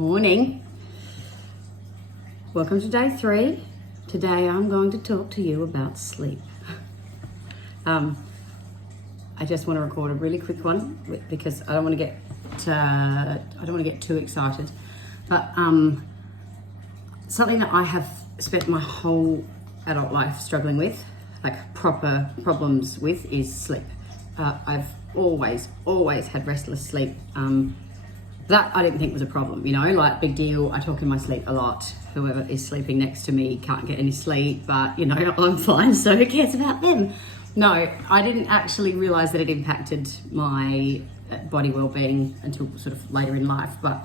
Morning. Welcome to day 3. Today I'm going to talk to you about sleep. I just want to record a really quick one because I don't want to get too excited. But something that I have spent my whole adult life struggling with, like proper problems with, is sleep. I've always had restless sleep. That I didn't think was a problem, like big deal. I talk in my sleep a lot. Whoever is sleeping next to me can't get any sleep, but I'm fine, so who cares about them? No, I didn't actually realise that it impacted my body well-being until sort of later in life. But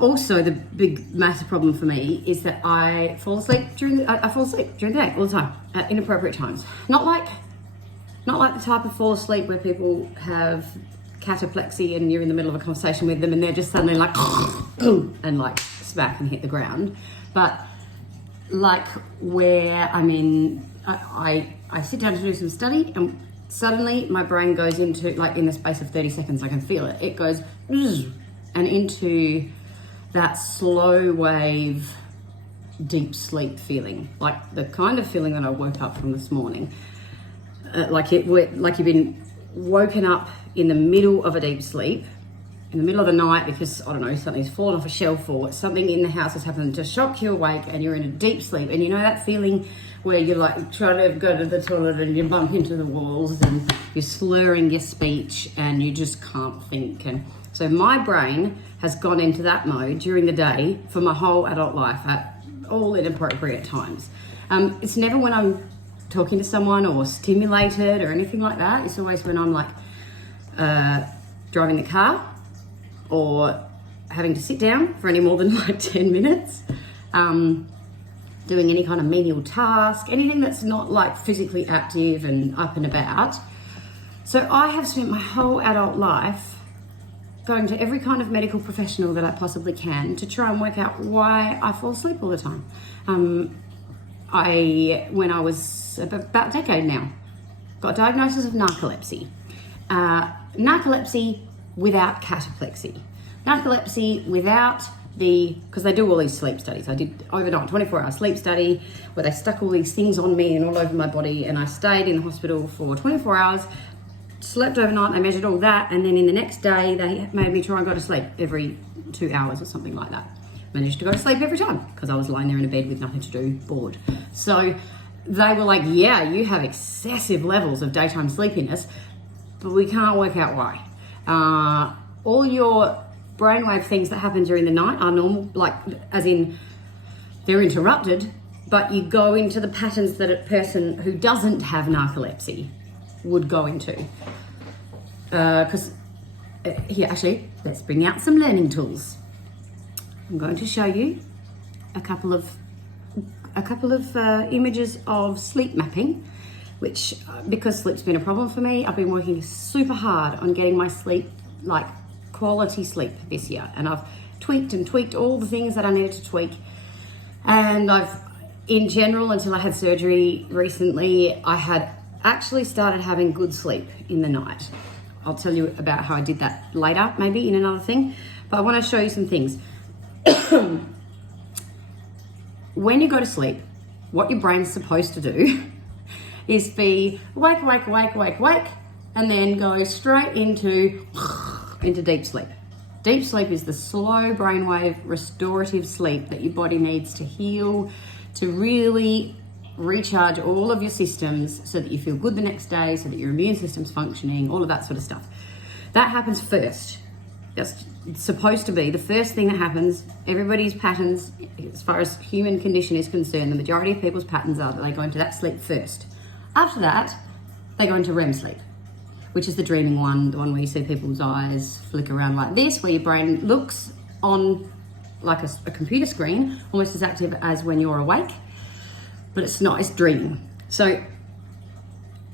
also the big massive problem for me is that I fall asleep during the day all the time at inappropriate times. Not like the type of fall asleep where people have cataplexy and you're in the middle of a conversation with them and they're just suddenly like and like smack and hit the ground, but like where I sit down to do some study and suddenly my brain goes into, like, in the space of 30 seconds I can feel it goes and into that slow wave deep sleep feeling, like the kind of feeling that I woke up from this morning, like you've been woken up in the middle of a deep sleep, in the middle of the night, because, I don't know, something's fallen off a shelf or something in the house has happened to shock you awake and you're in a deep sleep. And that feeling where you're like trying to go to the toilet and you bump into the walls and you're slurring your speech and you just can't think. And so my brain has gone into that mode during the day for my whole adult life at all inappropriate times. It's never when I'm talking to someone or stimulated or anything like that. It's always when I'm like driving the car or having to sit down for any more than like 10 minutes, doing any kind of menial task, anything that's not like physically active and up and about. So I have spent my whole adult life going to every kind of medical professional that I possibly can to try and work out why I fall asleep all the time. When I was about a decade now, got a diagnosis of narcolepsy. Narcolepsy without cataplexy. Narcolepsy without because they do all these sleep studies. I did overnight 24-hour sleep study where they stuck all these things on me and all over my body, and I stayed in the hospital for 24 hours, slept overnight, they measured all that, and then in the next day they made me try and go to sleep every 2 hours or something like that. Managed to go to sleep every time because I was lying there in a bed with nothing to do, bored. So they were like, yeah, you have excessive levels of daytime sleepiness, but we can't work out why. All your brainwave things that happen during the night are normal, like as in they're interrupted, but you go into the patterns that a person who doesn't have narcolepsy would go into. Because here, actually, let's bring out some learning tools. I'm going to show you a couple of images of sleep mapping, which, because sleep's been a problem for me, I've been working super hard on getting my sleep, like quality sleep this year. And I've tweaked all the things that I needed to tweak. And in general, until I had surgery recently, I had actually started having good sleep in the night. I'll tell you about how I did that later, maybe in another thing. But I want to show you some things. When you go to sleep, what your brain's supposed to do is be awake, and then go straight into deep sleep. Deep sleep is the slow brainwave restorative sleep that your body needs to heal, to really recharge all of your systems so that you feel good the next day, so that your immune system's functioning, all of that sort of stuff. That happens first. That's supposed to be the first thing that happens. Everybody's patterns, as far as human condition is concerned, the majority of people's patterns are that they go into that sleep first. After that, they go into REM sleep, which is the dreaming one, the one where you see people's eyes flick around like this, where your brain looks on like a computer screen, almost as active as when you're awake, but it's not, it's dreaming. So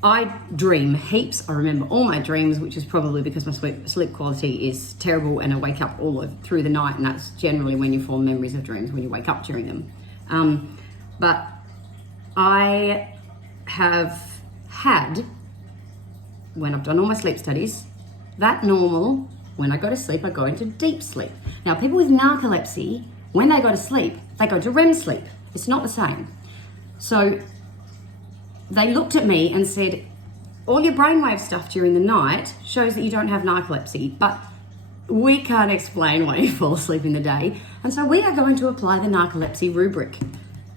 I dream heaps. I remember all my dreams, which is probably because my sleep quality is terrible and I wake up through the night, and that's generally when you form memories of dreams, when you wake up during them. But I have had, when I've done all my sleep studies, that normal when I go to sleep, I go into deep sleep. Now, people with narcolepsy, when they go to sleep, they go to REM sleep. It's not the same. So they looked at me and said, all your brainwave stuff during the night shows that you don't have narcolepsy, but we can't explain why you fall asleep in the day. And so we are going to apply the narcolepsy rubric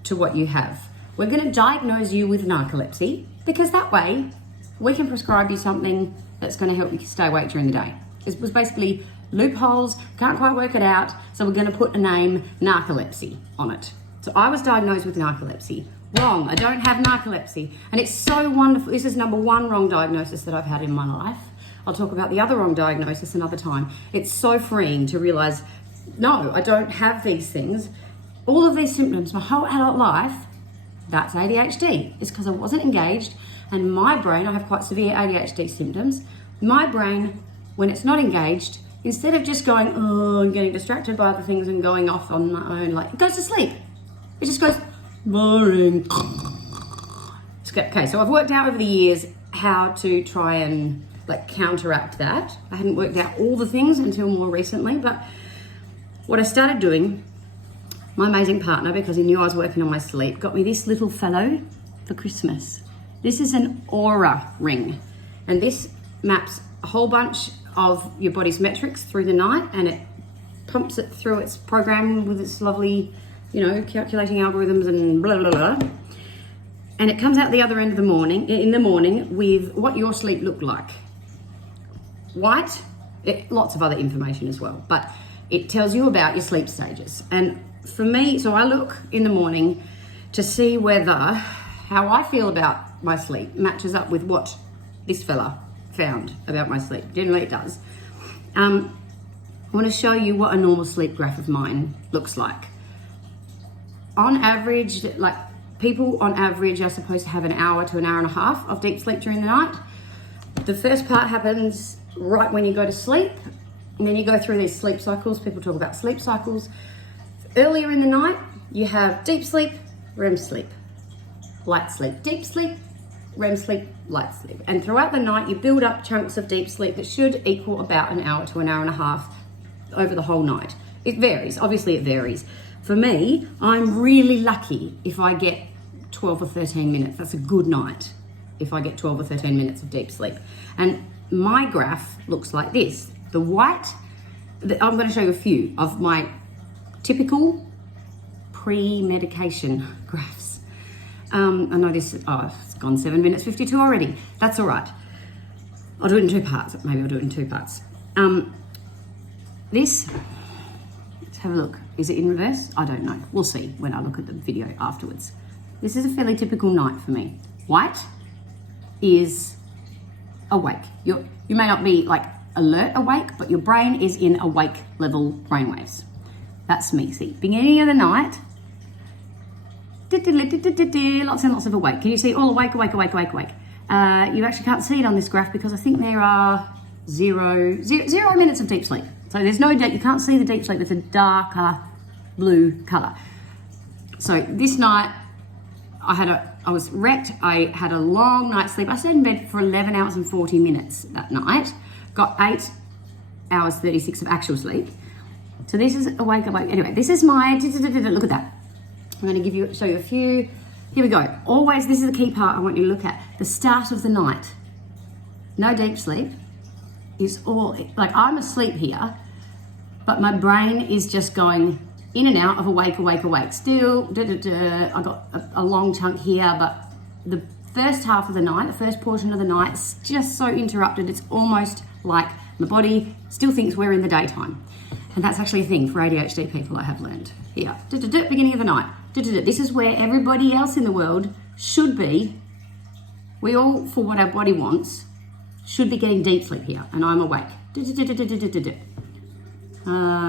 to what you have. We're going to diagnose you with narcolepsy because that way we can prescribe you something that's going to help you stay awake during the day. It was basically loopholes, can't quite work it out, so we're going to put a name narcolepsy on it. So I was diagnosed with narcolepsy. Wrong, I don't have narcolepsy. And it's so wonderful. This is number one wrong diagnosis that I've had in my life. I'll talk about the other wrong diagnosis another time. It's so freeing to realize, no, I don't have these things. All of these symptoms, my whole adult life, that's ADHD. It's because I wasn't engaged, and my brain, I have quite severe ADHD symptoms. My brain, when it's not engaged, instead of just going, oh, and getting distracted by other things and going off on my own, like, it goes to sleep. It just goes, boring. Okay, so I've worked out over the years how to try and like counteract that. I hadn't worked out all the things until more recently, but what I started doing, my amazing partner, because he knew I was working on my sleep, got me this little fellow for Christmas. This is an Oura ring, and this maps a whole bunch of your body's metrics through the night, and it pumps it through its program with its lovely, calculating algorithms and blah, blah, blah. And it comes out the other end of the morning, in the morning, with what your sleep looked like. White, lots of other information as well, but it tells you about your sleep stages. And for me, so I look in the morning to see whether how I feel about my sleep matches up with what this fella found about my sleep. Generally it does. I want to show you what a normal sleep graph of mine looks like. On average, like people on average are supposed to have an hour to an hour and a half of deep sleep during the night. The first part happens right when you go to sleep, and then you go through these sleep cycles. People talk about sleep cycles. Earlier in the night, you have deep sleep, REM sleep, light sleep, deep sleep, REM sleep, light sleep. And throughout the night, you build up chunks of deep sleep that should equal about an hour to an hour and a half over the whole night. It varies, obviously it varies. For me, I'm really lucky if I get 12 or 13 minutes. That's a good night if I get 12 or 13 minutes of deep sleep. And my graph looks like this. The white, I'm going to show you a few of my typical pre-medication graphs. I know this, it's gone 7 minutes 52 already. That's all right. I'll do it in two parts. Maybe I'll do it in two parts. This, let's have a look. Is it in reverse? I don't know. We'll see when I look at the video afterwards. This is a fairly typical night for me. White is awake. You may not be like alert awake, but your brain is in awake level brainwaves. That's me. See, beginning of the night, lots and lots of awake. Can you see all awake, awake, awake, awake, awake? You actually can't see it on this graph because I think there are zero minutes of deep sleep. So there's no deep, you can't see the deep sleep with a darker blue color. So this night, I was wrecked. I had a long night's sleep. I stayed in bed for 11 hours and 40 minutes that night. Got 8 hours 36 of actual sleep. So this is awake, awake. Anyway, this is my, look at that. I'm going to show you a few. Here we go. Always, this is the key part I want you to look at. The start of the night. No deep sleep. Is all, like I'm asleep here, but my brain is just going in and out of awake, awake, awake. Still, I got a long chunk here, but the first half of the night, the first portion of the night is just so interrupted. It's almost like the body still thinks we're in the daytime. And that's actually a thing for ADHD people, I have learned. Here, beginning of the night. This is where everybody else in the world should be. We all, for what our body wants, should be getting deep sleep here, and I'm awake. Here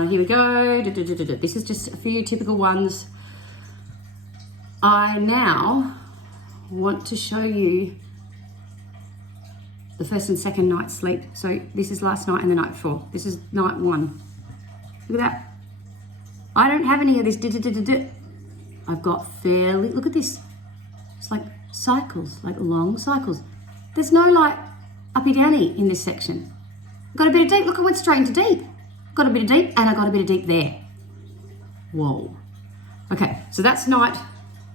we go. This is just a few typical ones. I now want to show you the first and second night's sleep. So this is last night and the night before. This is night one. Look at that. I don't have any of this. I've got fairly, look at this. It's like cycles, like long cycles. There's no like uppy downy in this section. Got a bit of deep. Look, I went straight into deep. Got a bit of deep, and I got a bit of deep there. Whoa. Okay, so that's night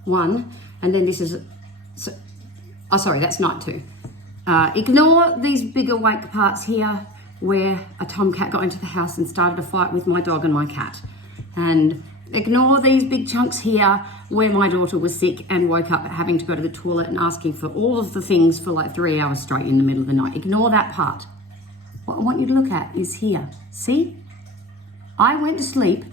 1, and then this is, that's night 2. Ignore these big awake parts here where a tomcat got into the house and started a fight with my dog and my cat. And ignore these big chunks here where my daughter was sick and woke up having to go to the toilet and asking for all of the things for like 3 hours straight in the middle of the night. Ignore that part. What I want you to look at is here. See? I went to sleep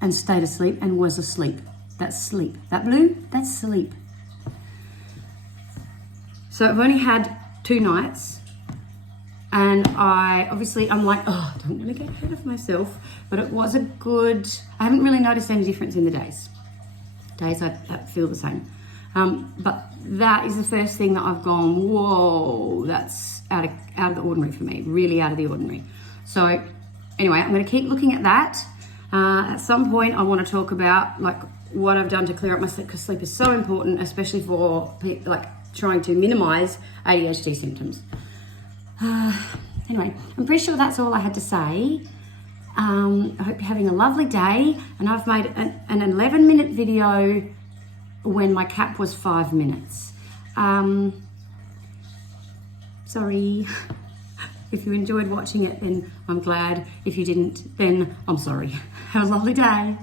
and stayed asleep and was asleep. That's sleep. That blue, that's sleep. So I've only had 2 nights, and I'm like, oh, I don't want to get ahead of myself, but it was a good, I haven't really noticed any difference in the days. I feel the same. But that is the first thing that I've gone, whoa, that's out of the ordinary for me, really out of the ordinary. So anyway, I'm going to keep looking at that. At some point, I want to talk about like what I've done to clear up my sleep, because sleep is so important, especially for people, like trying to minimize ADHD symptoms. Anyway, I'm pretty sure that's all I had to say. I hope you're having a lovely day, and I've made an 11-minute video when my cap was 5 minutes. Sorry. If you enjoyed watching it, then I'm glad. If you didn't, then I'm sorry. Have a lovely day.